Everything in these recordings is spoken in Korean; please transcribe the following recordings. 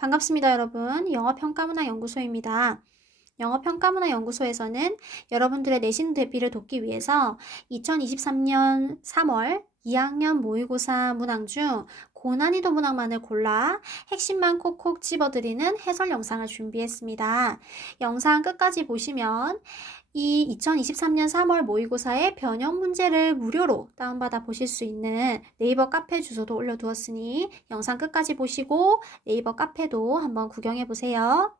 반갑습니다, 여러분. 영어평가문화연구소입니다. 영어평가문화연구소에서는 여러분들의 내신 대비를 돕기 위해서 2023년 3월 2학년 모의고사 문항 중 고난이도 문항만을 골라 핵심만 콕콕 집어드리는 해설 영상을 준비했습니다. 영상 끝까지 보시면 이 2023년 3월 모의고사의 변형 문제를 무료로 다운받아 보실 수 있는 네이버 카페 주소도 올려두었으니 영상 끝까지 보시고 네이버 카페도 한번 구경해 보세요.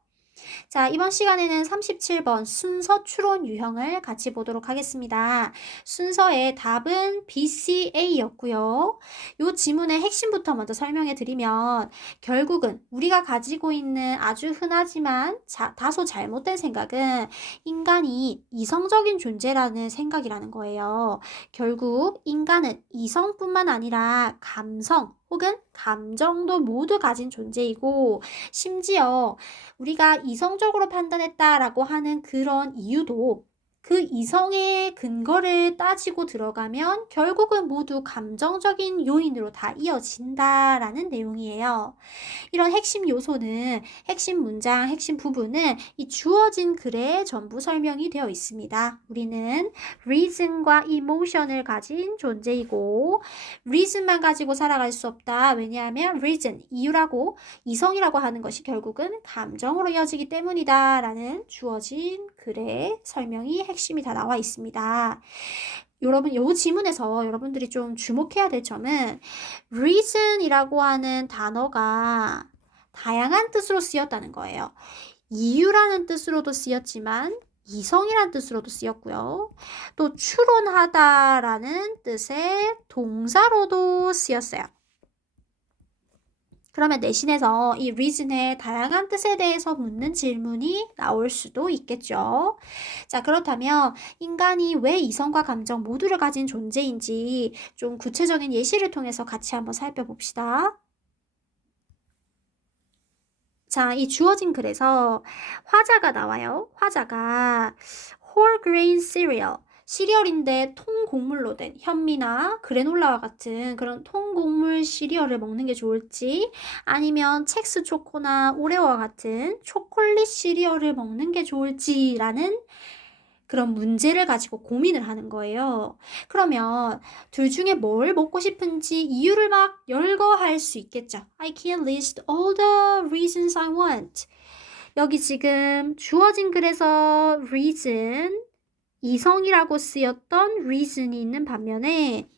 자, 이번 시간에는 37번 순서 추론 유형을 같이 보도록 하겠습니다. 순서의 답은 BCA였고요. 이 지문의 핵심부터 먼저 설명해 드리면 결국은 우리가 가지고 있는 아주 흔하지만 다소 잘못된 생각은 인간이 이성적인 존재라는 생각이라는 거예요. 결국 인간은 이성뿐만 아니라 감성 혹은 감정도 모두 가진 존재이고 심지어 우리가 이성적으로 판단했다라고 하는 그런 이유도 그 이성의 근거를 따지고 들어가면 결국은 모두 감정적인 요인으로 다 이어진다라는 내용이에요. 이런 핵심 요소는 핵심 문장, 핵심 부분은 이 주어진 글에 전부 설명이 되어 있습니다. 우리는 reason과 emotion을 가진 존재이고 reason만 가지고 살아갈 수 없다. 왜냐하면 reason, 이유라고 이성이라고 하는 것이 결국은 감정으로 이어지기 때문이다 라는 주어진 글의 설명이 핵심이 다 나와 있습니다. 여러분, 이 지문에서 여러분들이 좀 주목해야 될 점은 reason이라고 하는 단어가 다양한 뜻으로 쓰였다는 거예요. 이유라는 뜻으로도 쓰였지만 이성이라는 뜻으로도 쓰였고요. 또 추론하다라는 뜻의 동사로도 쓰였어요. 그러면 내신에서 이 reason의 다양한 뜻에 대해서 묻는 질문이 나올 수도 있겠죠. 자, 그렇다면 인간이 왜 이성과 감정 모두를 가진 존재인지 좀 구체적인 예시를 통해서 같이 한번 살펴봅시다. 자, 이 주어진 글에서 화자가 나와요. 화자가 whole grain cereal, 시리얼인데 통곡물로 된 현미나 그래놀라와 같은 그런 통곡물 시리얼을 먹는 게 좋을지 아니면 첵스 초코나 오레오와 같은 초콜릿 시리얼을 먹는 게 좋을지라는 그런 문제를 가지고 고민을 하는 거예요. 그러면 둘 중에 뭘 먹고 싶은지 이유를 막 열거할 수 있겠죠. I can list all the reasons I want. 여기 지금 주어진 글에서 reason, 이성이라고 쓰였던 reason이 있는 반면에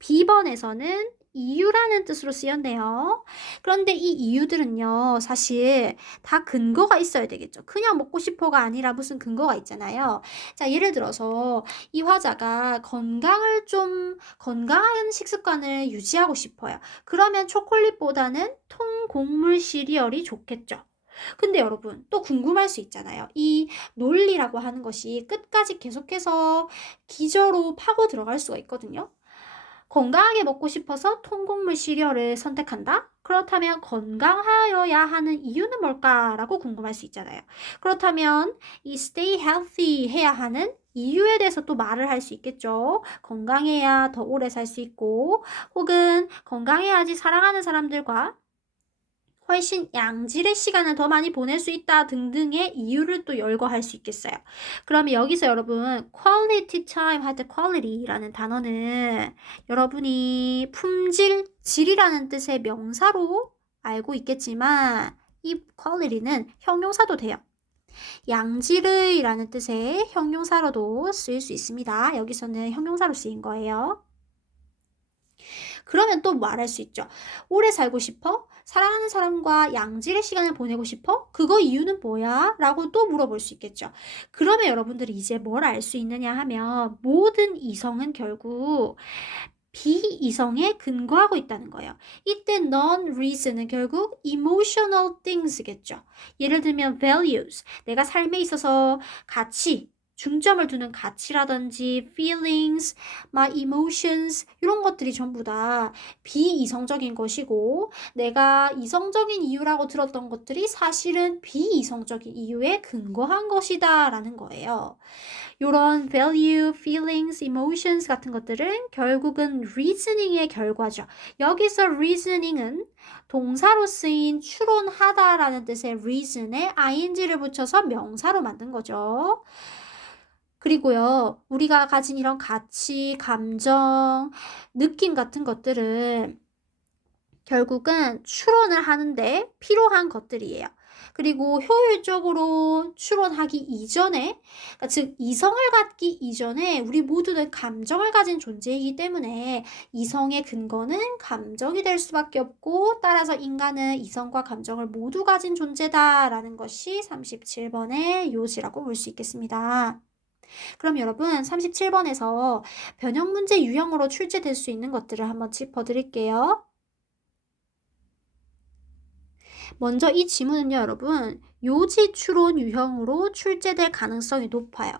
B번에서는 이유라는 뜻으로 쓰였네요. 그런데 이 이유들은요, 사실 다 근거가 있어야 되겠죠. 그냥 먹고 싶어가 아니라 무슨 근거가 있잖아요. 자, 예를 들어서 이 화자가 건강한 식습관을 유지하고 싶어요. 그러면 초콜릿보다는 통곡물 시리얼이 좋겠죠. 근데 여러분, 또 궁금할 수 있잖아요. 이 논리라고 하는 것이 끝까지 계속해서 기저로 파고 들어갈 수가 있거든요. 건강하게 먹고 싶어서 통곡물 시리얼을 선택한다? 그렇다면 건강하여야 하는 이유는 뭘까라고 궁금할 수 있잖아요. 그렇다면 이 stay healthy 해야 하는 이유에 대해서 또 말을 할 수 있겠죠. 건강해야 더 오래 살 수 있고 혹은 건강해야지 사랑하는 사람들과 훨씬 양질의 시간을 더 많이 보낼 수 있다 등등의 이유를 또 열거할 수 있겠어요. 그러면 여기서 여러분 quality time 할 때 quality라는 단어는 여러분이 품질, 질이라는 뜻의 명사로 알고 있겠지만 이 quality는 형용사도 돼요. 양질의라는 뜻의 형용사로도 쓰일 수 있습니다. 여기서는 형용사로 쓰인 거예요. 그러면 또 말할 수 있죠. 오래 살고 싶어? 사랑하는 사람과 양질의 시간을 보내고 싶어? 그거 이유는 뭐야? 라고 또 물어볼 수 있겠죠. 그러면 여러분들이 이제 뭘 알 수 있느냐 하면 모든 이성은 결국 비이성에 근거하고 있다는 거예요. 이때 non-reason은 결국 emotional things겠죠. 예를 들면 values, 내가 삶에 있어서 가치, 중점을 두는 가치라든지 feelings, my emotions 이런 것들이 전부 다 비이성적인 것이고 내가 이성적인 이유라고 들었던 것들이 사실은 비이성적인 이유에 근거한 것이다 라는 거예요. 이런 value, feelings, emotions 같은 것들은 결국은 reasoning의 결과죠. 여기서 reasoning은 동사로 쓰인 추론하다라는 뜻의 reason에 ing를 붙여서 명사로 만든 거죠. 그리고요, 우리가 가진 이런 가치, 감정, 느낌 같은 것들은 결국은 추론을 하는데 필요한 것들이에요. 그리고 효율적으로 추론하기 이전에, 그러니까 즉 이성을 갖기 이전에 우리 모두는 감정을 가진 존재이기 때문에 이성의 근거는 감정이 될 수밖에 없고 따라서 인간은 이성과 감정을 모두 가진 존재다라는 것이 37번의 요지라고 볼 수 있겠습니다. 그럼 여러분 37번에서 변형 문제 유형으로 출제될 수 있는 것들을 한번 짚어드릴게요. 먼저 이 지문은요, 여러분, 요지 추론 유형으로 출제될 가능성이 높아요.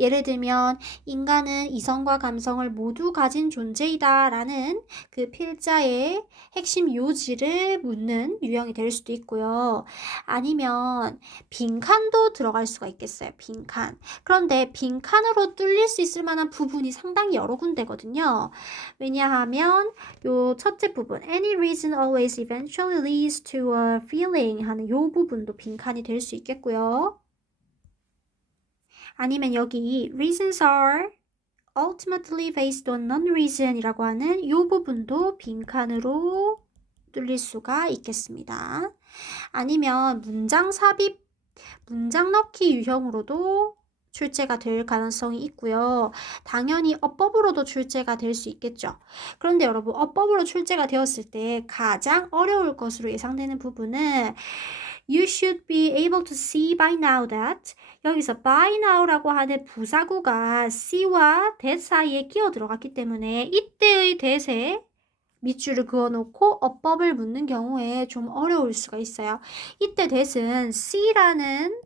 예를 들면 인간은 이성과 감성을 모두 가진 존재이다 라는 그 필자의 핵심 요지를 묻는 유형이 될 수도 있고요. 아니면 빈칸도 들어갈 수가 있겠어요. 빈칸. 그런데 빈칸으로 뚫릴 수 있을 만한 부분이 상당히 여러 군데거든요. 왜냐하면 요 첫째 부분 any reason always eventually leads to a feeling 하는 요 부분도 빈칸이 될 수 있겠고요. 아니면 여기 reasons are ultimately based on non-reason 이라고 하는 요 부분도 빈칸으로 뚫릴 수가 있겠습니다. 아니면 문장 삽입, 문장 넣기 유형으로도 출제가 될 가능성이 있고요. 당연히 어법으로도 출제가 될 수 있겠죠. 그런데 여러분 어법으로 출제가 되었을 때 가장 어려울 것으로 예상되는 부분은 You should be able to see by now that 여기서 by now라고 하는 부사구가 see와 that 사이에 끼어 들어갔기 때문에 이때의 that에 밑줄을 그어놓고 어법을 묻는 경우에 좀 어려울 수가 있어요. 이때 that은 see라는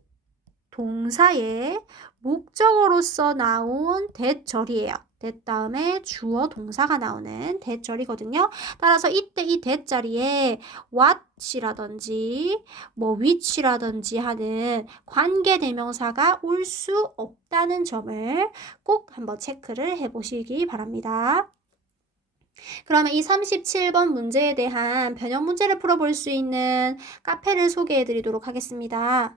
동사의 목적어로서 나온 that절이에요. that 다음에 주어 동사가 나오는 that절이거든요. 따라서 이때 이 that 자리에 what이라든지 뭐 which라든지 하는 관계대명사가 올 수 없다는 점을 꼭 한번 체크를 해보시기 바랍니다. 그러면 이 37번 문제에 대한 변형 문제를 풀어볼 수 있는 카페를 소개해 드리도록 하겠습니다.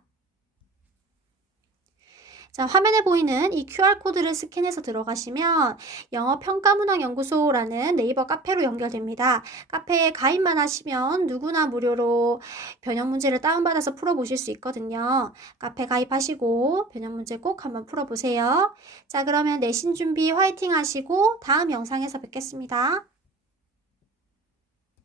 자, 화면에 보이는 이 QR코드를 스캔해서 들어가시면 영어평가문항연구소라는 네이버 카페로 연결됩니다. 카페에 가입만 하시면 누구나 무료로 변형 문제를 다운받아서 풀어보실 수 있거든요. 카페 가입하시고 변형 문제 꼭 한번 풀어보세요. 자, 그러면 내신 준비 화이팅 하시고 다음 영상에서 뵙겠습니다.